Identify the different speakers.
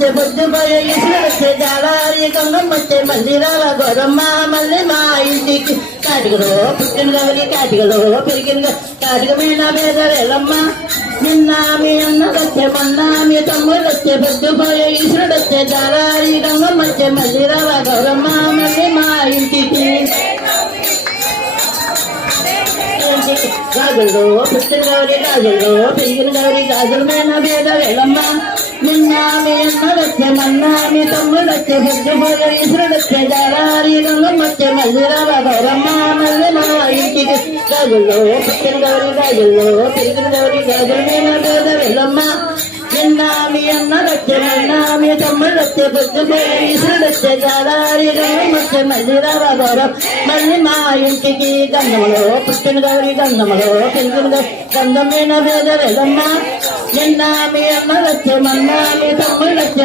Speaker 1: వచ్చే బొద్దు పోయే వచ్చే జాలారి గంగం వచ్చే మళ్ళీ రావ గౌరమ్మ మళ్ళీ మా ఇంటికి. కాటికలో పుట్టిన గవలి కాటికలో పెరిగిన కాటికమైన పేద వెళ్ళమ్మ నిన్న మీ అన్న వచ్చే మొన్న మీ తమ్ముడు వచ్చే బొద్దు పోయే ఇసులు వచ్చే జాలారి గంగం వచ్చే మళ్ళీ రావ గౌరమ్మ మళ్ళీ మా ఇంటికి. గాజుల్లో పుట్టిన గౌరీ గాజుల్లో పెరిగిన గౌరీ గాజుల మీద వేద వెళ్ళమ్మ నిన్న మీ అన్న వచ్చే మన్న మీ జారారి రంగం వచ్చే గౌరమ్మ మళ్ళీ మా ఇంటికి గాజుల్లో పుట్టిన గౌరి గాజుల్లో పెరిగిన గౌరి గాజుల మీద వేద వెళ్ళమ్మ నిన్న మీ అన్న వచ్చే మన్న మీ జారారి మా ఇంటికి గంధములో పుట్టిన గౌరి గంధములో పెరిగిన గంధమైన వేద వెళ్ళమ్మ నిన్న మీ అన్న వచ్చే మన్న మీ తమ్ముడు వచ్చే